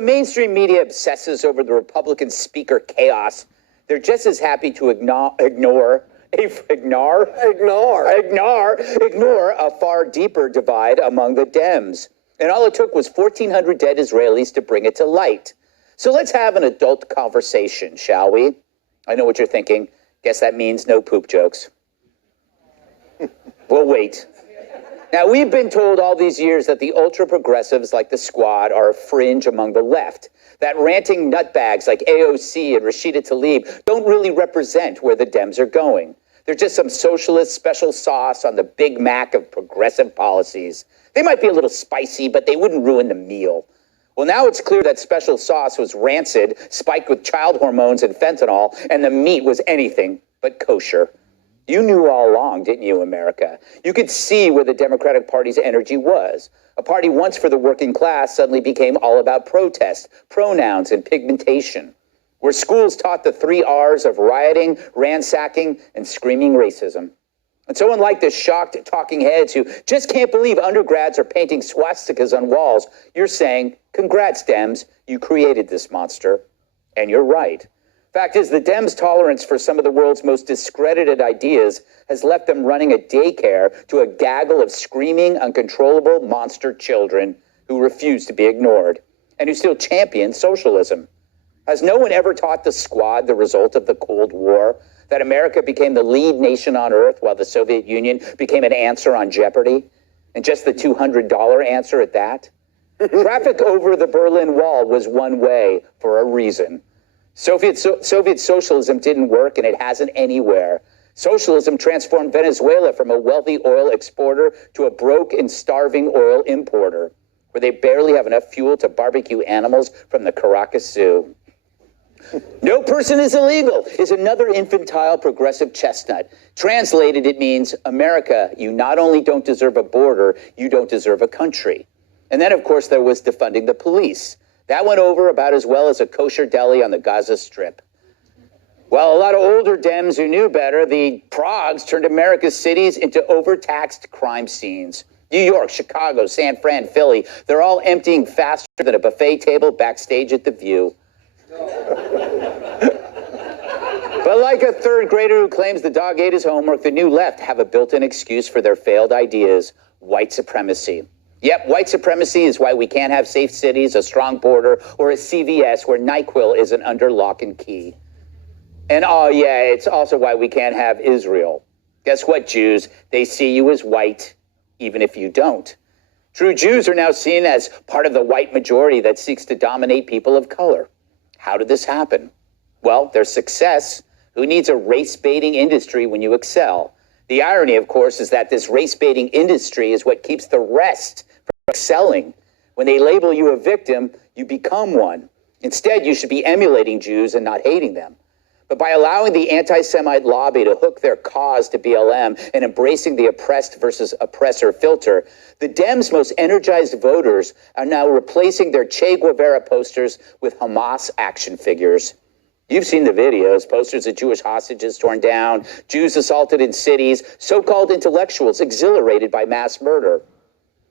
the mainstream media obsesses over the Republican speaker chaos, they're just as happy to ignore a far deeper divide among the Dems. And all it took was 1,400 dead Israelis to bring it to light. So let's have an adult conversation, shall we? I know what you're thinking. Guess that means no poop jokes. We'll wait. Now, we've been told all these years that the ultra-progressives like the Squad are a fringe among the left, that ranting nutbags like AOC and Rashida Tlaib don't really represent where the Dems are going. They're just some socialist special sauce on the Big Mac of progressive policies. They might be a little spicy, but they wouldn't ruin the meal. Well, now it's clear that special sauce was rancid, spiked with child hormones and fentanyl, and the meat was anything but kosher. You knew all along, didn't you, America? You could see where the Democratic Party's energy was. A party once for the working class suddenly became all about protest, pronouns, and pigmentation. Where schools taught the 3 R's of rioting, ransacking, and screaming racism. And so unlike the shocked talking heads who just can't believe undergrads are painting swastikas on walls, you're saying, congrats, Dems, you created this monster. And you're right. Fact is, the Dems' tolerance for some of the world's most discredited ideas has left them running a daycare to a gaggle of screaming, uncontrollable monster children who refuse to be ignored and who still champion socialism. Has no one ever taught the Squad the result of the Cold War, that America became the lead nation on earth while the Soviet Union became an answer on Jeopardy? And just the $200 answer at that? Traffic over the Berlin Wall was one way for a reason. Soviet socialism didn't work, and it hasn't anywhere. Socialism transformed Venezuela from a wealthy oil exporter to a broke and starving oil importer, where they barely have enough fuel to barbecue animals from the Caracas Zoo. No person is illegal is another infantile progressive chestnut. Translated, it means, America, you not only don't deserve a border, you don't deserve a country. And then, of course, there was defunding the police. That went over about as well as a kosher deli on the Gaza Strip. Well, a lot of older Dems who knew better, the progs turned America's cities into overtaxed crime scenes. New York, Chicago, San Fran, Philly, they're all emptying faster than a buffet table backstage at The View. But like a third grader who claims the dog ate his homework, the new left have a built-in excuse for their failed ideas: white supremacy. Yep, white supremacy is why we can't have safe cities, a strong border, or a CVS where NyQuil isn't under lock and key. And oh yeah, it's also why we can't have Israel. Guess what, Jews? They see you as white, even if you don't. True Jews are now seen as part of the white majority that seeks to dominate people of color. How did this happen? Well, there's success. Who needs a race-baiting industry when you excel? The irony, of course, is that this race-baiting industry is what keeps the rest from excelling. When they label you a victim, you become one. Instead, you should be emulating Jews and not hating them. But by allowing the anti-Semite lobby to hook their cause to BLM and embracing the oppressed versus oppressor filter, the Dems' most energized voters are now replacing their Che Guevara posters with Hamas action figures. You've seen the videos, posters of Jewish hostages torn down, Jews assaulted in cities, so-called intellectuals exhilarated by mass murder.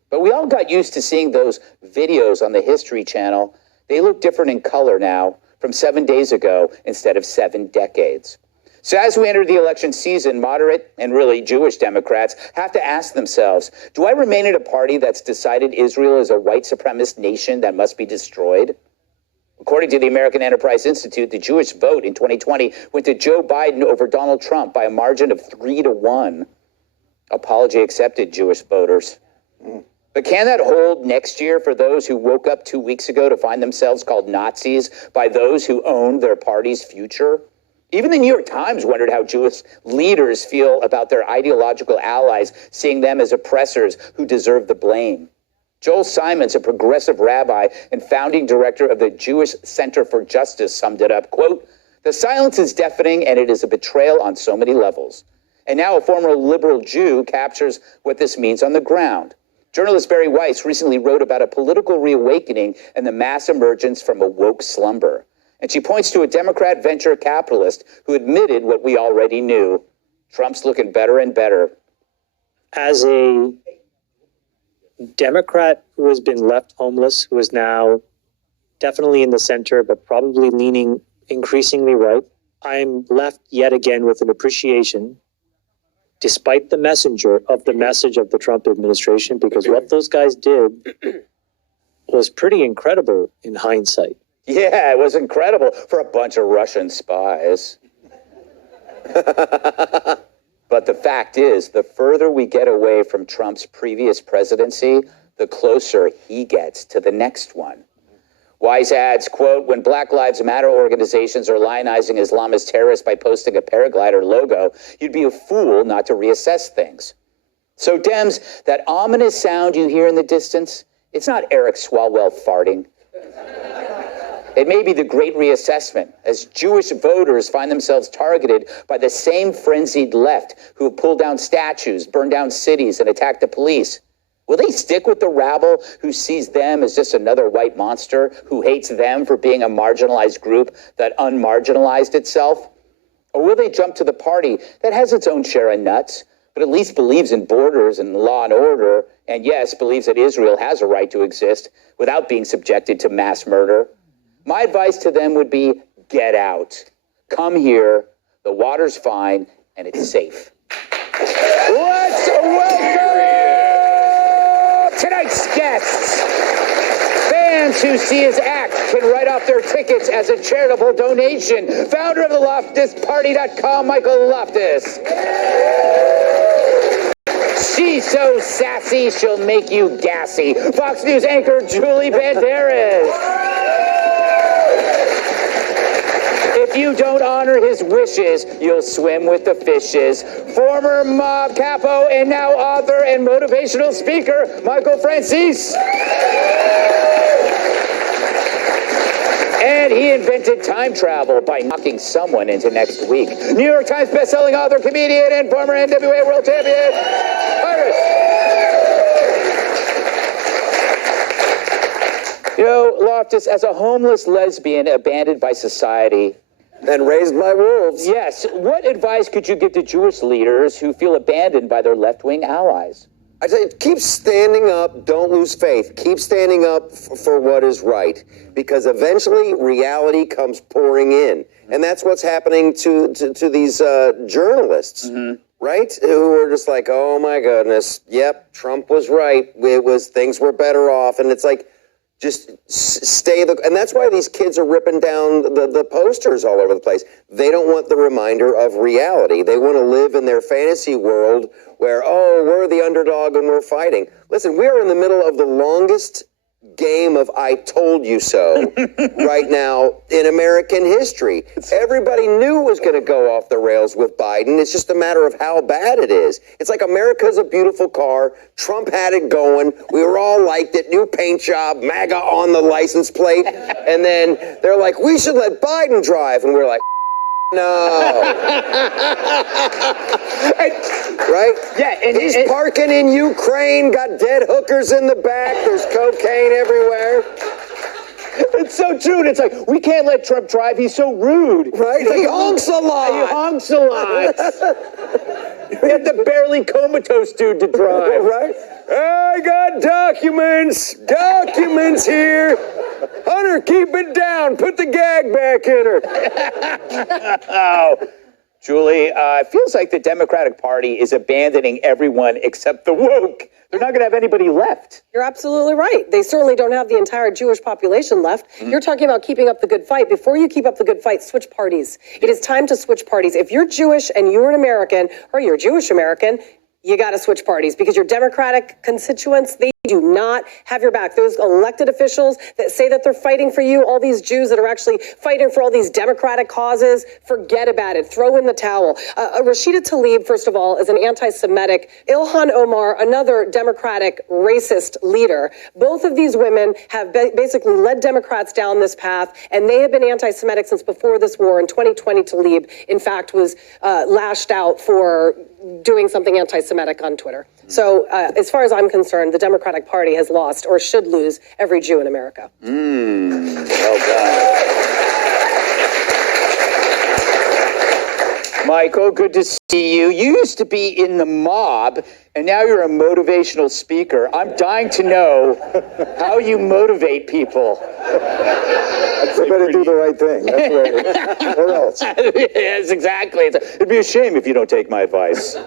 But we all got used to seeing those videos on the History Channel. They look different in color now, from 7 days ago instead of 7 decades. So as we enter the election season, moderate and really Jewish Democrats have to ask themselves, do I remain in a party that's decided Israel is a white supremacist nation that must be destroyed? According to the American Enterprise Institute, the Jewish vote in 2020 went to Joe Biden over Donald Trump by a margin of 3-1. Apology accepted, Jewish voters. But can that hold next year for those who woke up 2 weeks ago to find themselves called Nazis by those who own their party's future? Even the New York Times wondered how Jewish leaders feel about their ideological allies, seeing them as oppressors who deserve the blame. Joel Simons, a progressive rabbi and founding director of the Jewish Center for Justice, summed it up, quote, "The silence is deafening and it is a betrayal on so many levels." And now a former liberal Jew captures what this means on the ground. Journalist Barry Weiss recently wrote about a political reawakening and the mass emergence from a woke slumber. And she points to a Democrat venture capitalist who admitted what we already knew. Trump's looking better and better. As a Democrat who has been left homeless, who is now definitely in the center, but probably leaning increasingly right. I'm left yet again with an appreciation, despite the messenger of the message of the Trump administration, because what those guys did was pretty incredible in hindsight. Yeah, it was incredible for a bunch of Russian spies. But the fact is, the further we get away from Trump's previous presidency, the closer he gets to the next one. Wise adds, quote, when Black Lives Matter organizations are lionizing Islamist terrorists by posting a paraglider logo, you'd be a fool not to reassess things. So Dems, that ominous sound you hear in the distance, it's not Eric Swalwell farting. It may be the great reassessment, as Jewish voters find themselves targeted by the same frenzied left who have pulled down statues, burned down cities, and attacked the police. Will they stick with the rabble who sees them as just another white monster, who hates them for being a marginalized group that unmarginalized itself? Or will they jump to the party that has its own share of nuts, but at least believes in borders and law and order, and yes, believes that Israel has a right to exist without being subjected to mass murder? My advice to them would be, get out. Come here, the water's fine, and it's safe. Let's welcome tonight's guests. Fans who see his act can write off their tickets as a charitable donation. Founder of the LoftusParty.com, Michael Loftus. She's so sassy, she'll make you gassy. Fox News anchor Julie Banderas. If you don't honor his wishes, you'll swim with the fishes. Former mob capo and now author and motivational speaker, Michael Francis. And he invented time travel by knocking someone into next week. New York Times bestselling author, comedian, and former NWA world champion, Iris. You know, Loftus, as a homeless lesbian abandoned by society, and raised by wolves. yes, what advice could you give to Jewish leaders who feel abandoned by their left-wing allies? I say, keep standing up. Don't lose faith. Keep standing up for what is right, because eventually reality comes pouring in, and that's what's happening to these journalists, right? Who are just like, oh my goodness, yep, Trump was right. Things were better off, and it's like, just stay and that's why these kids are ripping down the posters all over the place. They don't want the reminder of reality. They want to live in their fantasy world where, oh, we're the underdog and we're fighting. Listen, we are in the middle of the longest game of I told you so right now in American history. Everybody knew it was going to go off the rails with Biden. It's just a matter of how bad it is. It's like America's a beautiful car. Trump had it going. We were all liked it. New paint job, MAGA on the license plate. And then they're like, we should let Biden drive. And we're like, no. Right? Yeah, and he's parking in Ukraine, got dead hookers in the back, there's cocaine everywhere. It's so true. And it's like, we can't let Trump drive. He's so rude. Right? He's He like, honks a lot. He honks a lot. We have the barely comatose dude to drive. Right? I got documents here. Hunter, keep it down. Put the gag back in her. Oh, Julie, it feels like the Democratic Party is abandoning everyone except the woke. They're not going to have anybody left. You're absolutely right. They certainly don't have the entire Jewish population left. You're talking about keeping up the good fight. Before you keep up the good fight, switch parties. It is time to switch parties. If you're Jewish and you're an American, or you're Jewish American, you got to switch parties, because your Democratic constituents, they do not have your back. Those elected officials that say that they're fighting for you, all these Jews that are actually fighting for all these Democratic causes, forget about it. Throw in the towel. Rashida Tlaib, first of all, is an anti-Semitic. Ilhan Omar, another Democratic racist leader. Both of these women have basically led Democrats down this path, and they have been anti-Semitic since before this war. In 2020, Tlaib, in fact, was lashed out for doing something anti-Semitic on Twitter. So as far as I'm concerned, the Democratic Party has lost, or should lose, every Jew in America. Well done. Michael. Good to see you. You used to be in the mob, and now you're a motivational speaker. I'm dying to know how you motivate people. You better do the right thing. That's right. What else? Yes, exactly. It'd be a shame if you don't take my advice.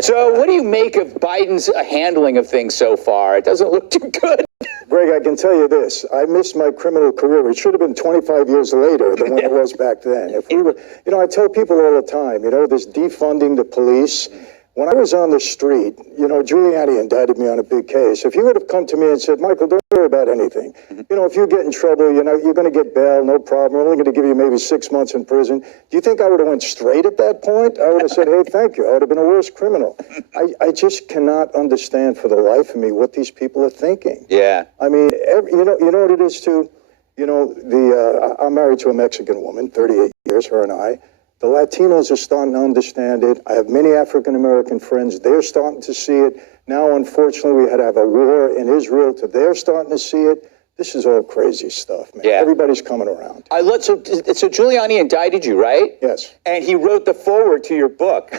So, what do you make of Biden's handling of things so far? It doesn't look too good. Greg, I can tell you this. I missed my criminal career. It should have been 25 years later than when it was back then. If we were, I tell people all the time, this defunding the police. When I was on the street, Giuliani indicted me on a big case. If you would have come to me and said, Michael, don't worry about anything. If you get in trouble, you're going to get bail, no problem. We're only going to give you maybe 6 months in prison. Do you think I would have went straight at that point? I would have said, hey, thank you. I would have been a worse criminal. I just cannot understand for the life of me what these people are thinking. Yeah. I mean, you know what it is too? I'm married to a Mexican woman, 38 years, her and I. The Latinos are starting to understand it. I have many African-American friends. They're starting to see it. Now, unfortunately, we had to have a war in Israel. They're starting to see it. This is all crazy stuff, man. Yeah. Everybody's coming around. So Giuliani indicted you, right? Yes. And he wrote the foreword to your book.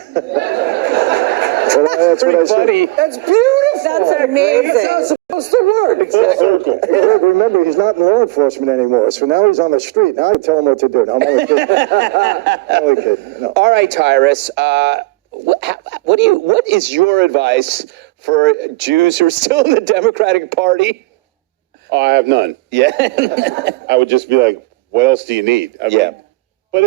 Well, that's what I Funny. said. That's beautiful. That's amazing. That's how it's supposed to work. Exactly. Greg, remember, he's not in law enforcement anymore, so now he's on the street. Now I tell him what to do. No, I'm only kidding. I'm only kidding. No. All right, Tyrus. What is your advice for Jews who are still in the Democratic Party? Oh, I have none. Yeah. I would just be like, what else do you need? I mean, but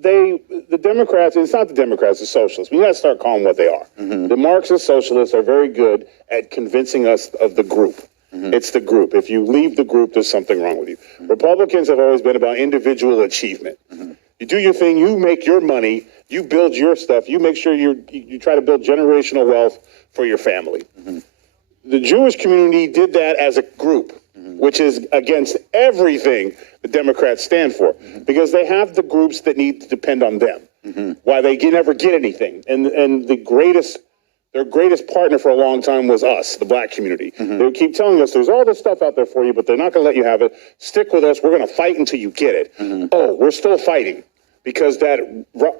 the Democrats, it's not the Democrats, the socialists. We got to start calling what they are. The Marxist socialists are very good at convincing us of the group. It's the group. If you leave the group, there's something wrong with you. Republicans have always been about individual achievement. You do your thing, you make your money, you build your stuff, you make sure you try to build generational wealth for your family. The Jewish community did that as a group, which is against everything the Democrats stand for, because they have the groups that need to depend on them. Why they never get anything. And their greatest partner for a long time was us, the black community. They would keep telling us, there's all this stuff out there for you, but they're not going to let you have it. Stick with us. We're going to fight until you get it. Oh, we're still fighting. Because that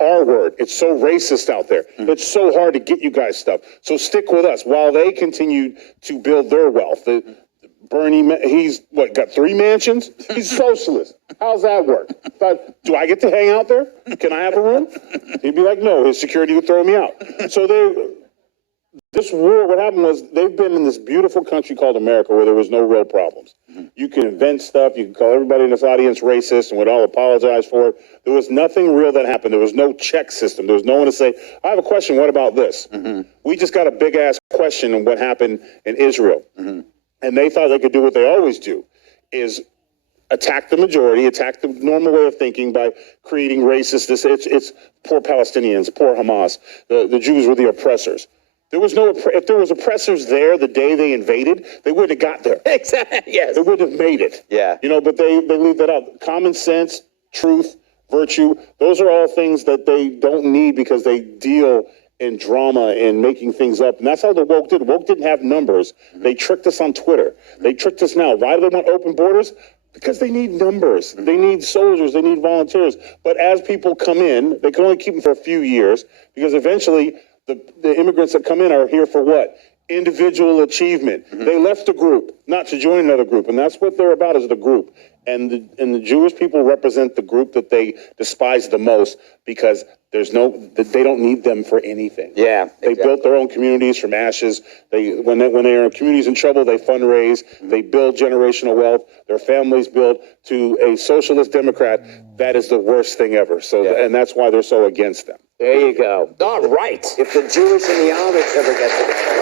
R word, it's so racist out there. It's so hard to get you guys stuff. So stick with us while they continue to build their wealth. Bernie, he's got 3 mansions? He's socialist. How's that work? But do I get to hang out there? Can I have a room? He'd be like, no, his security would throw me out. So this war, what happened was they've been in this beautiful country called America where there was no real problems. You can invent stuff. You can call everybody in this audience racist and we'd all apologize for it. There was nothing real that happened. There was no check system. There was no one to say, I have a question. What about this? We just got a big ass question on what happened in Israel. And they thought they could do what they always do, is attack the majority, attack the normal way of thinking by creating racist. It's poor Palestinians, poor Hamas. The Jews were the oppressors. There was if there was oppressors there the day they invaded, they wouldn't have got there. Exactly. Yes. They wouldn't have made it. Yeah. But they leave that out. Common sense, truth, virtue, those are all things that they don't need because they deal in drama and making things up. And that's how the woke did. Woke didn't have numbers. They tricked us on Twitter. They tricked us now. Why do they want open borders? Because they need numbers. They need soldiers. They need volunteers. But as people come in, they can only keep them for a few years because eventually the immigrants that come in are here for what? Individual achievement. They left the group, not to join another group. And that's what they're about, is the group. And the Jewish people represent the group that they despise the most because they don't need them for anything. Yeah. They built their own communities from ashes. When their community's in trouble, they fundraise. They build generational wealth. Their families build. To a socialist Democrat, that is the worst thing ever. And that's why they're so against them. There you go. All right. If the Jewish and the Amish ever get together.